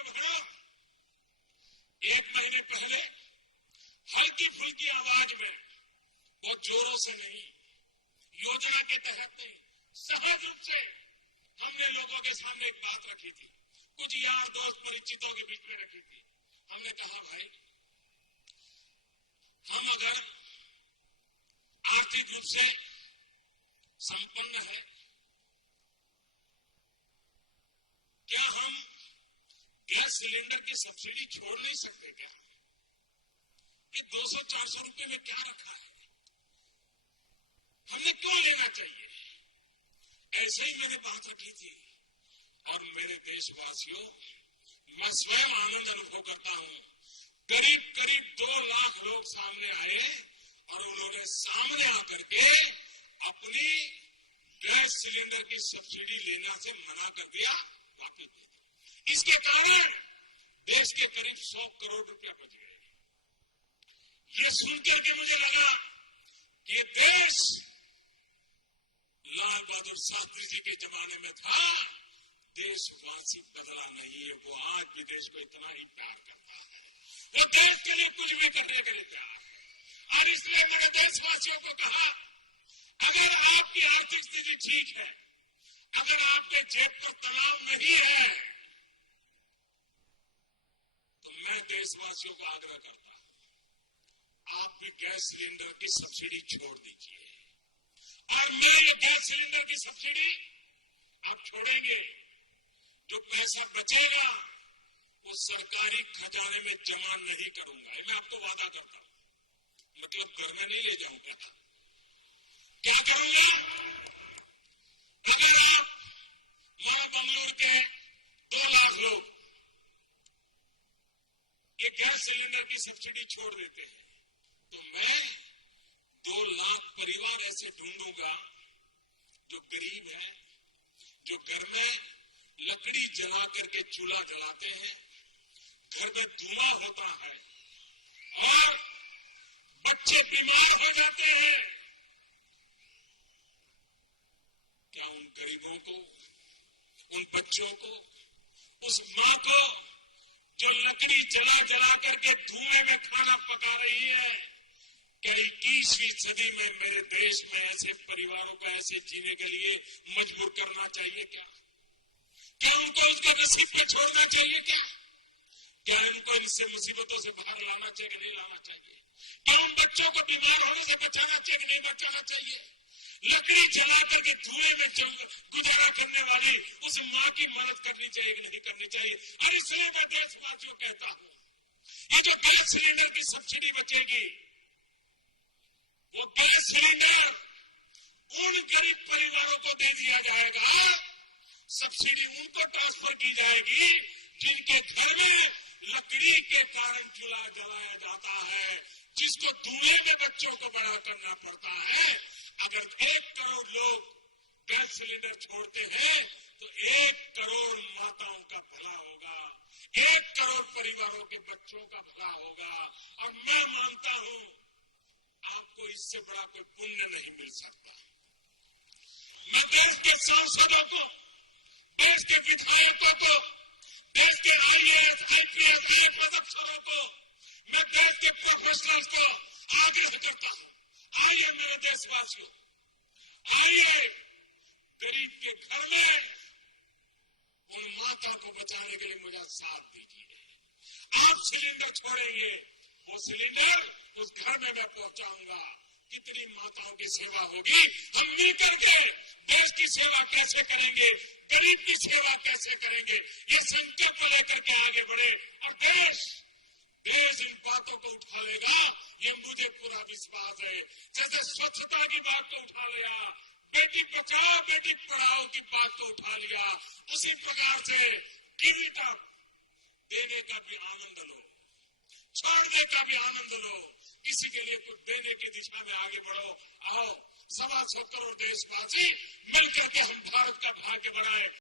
भाइयों बहनों, एक महीने पहले हल्की फुल्की आवाज में, बहुत जोरों से नहीं, योजना के तहत नहीं, सहज रूप से हमने लोगों के सामने एक बात रखी थी, कुछ यार दोस्त परिचितों के बीच में रखी थी। हमने कहा भाई, हम अगर आर्थिक रूप से संपन्न है, क्या हम गैस सिलेंडर की सब्सिडी छोड़ नहीं सकते क्या? कि 200-400 रुपए में क्या रखा है, हमने क्यों लेना चाहिए? ऐसे ही मैंने बात रखी थी। और मेरे देशवासियों, मैं स्वयं आनंद अनुभव करता हूं, करीब करीब 2 लाख लोग सामने आए और उन्होंने सामने आकर के अपनी गैस सिलेंडर की सब्सिडी लेना से मना कर दिया, वापस दे दो। इसके कारण देश के करीब 100 करोड़ रुपया बच गए। ये सुनकर के मुझे लगा कि ये देश लाल बहादुर शास्त्री जी के जमाने में था। देशवासी बदला नहीं है, वो आज भी देश को इतना ही प्यार करता है, वो देश के लिए कुछ भी करने के लिए तैयार है। और इसलिए मैंने देशवासियों को कहा, अगर आपकी आर्थिक स्थिति ठीक है, अगर आपके जेब पर तनाव नहीं है, तो मैं देशवासियों को आग्रह करता हूं, आप भी गैस सिलेंडर की सब्सिडी छोड़ दीजिए। और मैं ये गैस सिलेंडर की सब्सिडी आप छोड़ेंगे, जो पैसा बचेगा वो सरकारी खजाने में जमा नहीं करूंगा, मैं आपको वादा करता हूं। मतलब घर में नहीं ले जाऊंगा। क्या करूंगा? अगर आप मानो बंगलुरु के 2 लाख लोग ये गैस सिलेंडर की सब्सिडी छोड़ देते हैं, तो मैं 2 लाख परिवार ऐसे ढूंढूंगा जो गरीब है, जो घर में लकड़ी जला करके चूल्हा जलाते हैं, घर में धुआं होता है और बच्चे बीमार हो जाते हैं। क्या उन गरीबों को, उन बच्चों को, उस मां को जो लकड़ी जला जला करके धुएं में खाना पका रही है, क्या 21वीं सदी में मेरे देश में ऐसे परिवारों को ऐसे जीने के लिए मजबूर करना चाहिए? क्या उनको उसके नसीब पे छोड़ना चाहिए? क्या उनको इनसे मुसीबतों से बाहर लाना चाहिए कि नहीं लाना चाहिए? क्या उन बच्चों को बीमार होने से बचाना चाहिए कि नहीं बचाना चाहिए? लकड़ी जला करके धुएं में गुजारा करने वाली उस मां की मदद करनी चाहिए कि नहीं करनी चाहिए? और इसलिए मैं देशवासियों कहता हूं, ये जो गैस सिलेंडर की सब्सिडी बचेगी, वो गैस सिलेंडर उन गरीब परिवारों को दे दिया जाएगा, सब्सिडी उनको ट्रांसफर की जाएगी जिनके घर में लकड़ी के कारण चूल्हा जलाया जाता है, जिसको धुएं में बच्चों को बड़ा करना पड़ता है। अगर 1 करोड़ लोग गैस सिलेंडर छोड़ते हैं तो 1 करोड़ माताओं का भला होगा, 1 करोड़ परिवारों के बच्चों का भला होगा। और मैं मानता हूं आपको इससे बड़ा कोई पुण्य नहीं मिल सकता। मैं देश के सांसदों को, देश के विधायकों को, देश के IAS, IPS, IFS अफसरों को, मैं देश के प्रोफेशनल्स को आग्रह करता हूं, आइए मेरे देशवासियों, आइए गरीब के घर में उन माता को बचाने के लिए मुझे साथ दीजिए। आप सिलेंडर छोड़ेंगे, वो सिलेंडर उस घर में मैं पहुंचाऊंगा। कितनी माताओं की सेवा होगी। हम मिलकर के देश की सेवा कैसे करेंगे, गरीब की सेवा कैसे करेंगे, ये संकल्प लेकर के आगे बढ़े और देश इन बातों को उठा लेगा, ये मुझे पूरा विश्वास है। जैसे स्वच्छता की बात को उठा लिया, बेटी बचाओ बेटी पढ़ाओ की बात को उठा लिया, उसी प्रकार से किरीटम देने का भी आनंद लो, छोड़ने का भी आनंद लो, किसी के लिए कुछ देने की दिशा में आगे बढ़ो। आओ 125 करोड़ देशवासी मिलकर के हम भारत का भाग्य बढ़ाएं।